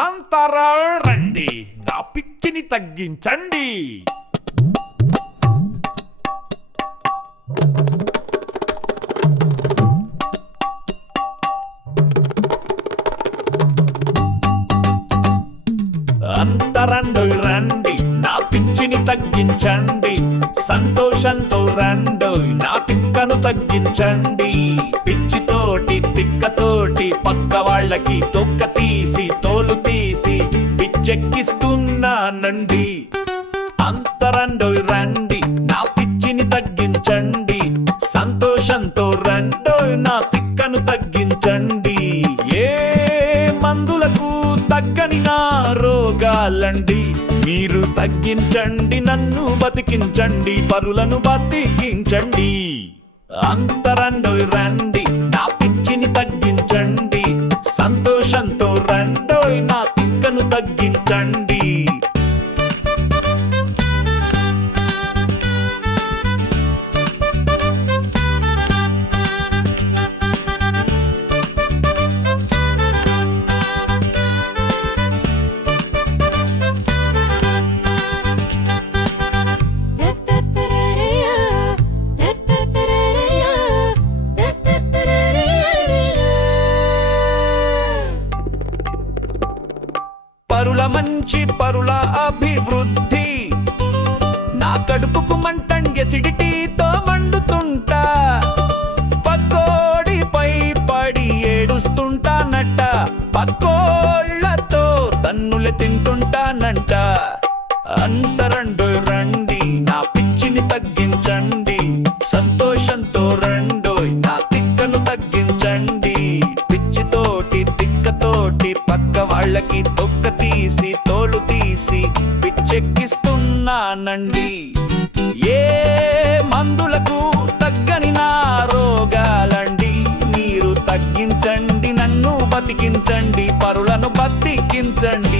అంతరా రండి, నా పిచ్చిని తగ్గించండి. అంతరండోయ్ రండి, నా పిచ్చిని తగ్గించండి. సంతోషంతో రండోయ్, నా తిక్కను తగ్గించండి. పిచ్చితోటి తిక్కతోటి పక్క వాళ్ళకి తొక్క తీసి తోలు తీసి పిచ్చెక్కిస్తున్నానండి. అంతరండోయ్ రండి, నా పిచ్చిని తగ్గించండి. సంతోషంతో రండోయ్, నా తిక్కను తగ్గించండి. ఏ మందులకు తగ్గని నా రోగాలండి, మీరు తగ్గించండి, నన్ను బతికించండి, పరులను బతికించండి. అంతరండోయ్ రండి, నా పిచ్చిని తగ్గించండి. సంతోషంతో రండోయ్, నా తిక్కను తగ్గించండి. పరుల మంచి పరుల అభివృద్ధి, నా కడుపుకు మంటం ఎసిడిటీతో మండుతుంటా. పక్కోడిపై పడి ఏడుస్తుంటానట, పక్కోళ్ళతో తన్నులు తింటుంటానంట. అంతరండోయ్ రండి, నా పిచ్చిని తగ్గించండి. సంతోషంతో రండోయ్, నా తిక్కను తగ్గించండి. పిచ్చితోటి తిక్కతోటి పక్క వాళ్ళకి తొక్క తీసి తోలు తీసి పిచ్చెక్కిస్తున్నానండి. ఏ మందులకు తగ్గని నా రోగాలండి, మీరు తగ్గించండి, నన్ను బతికించండి, పరులను బతికించండి.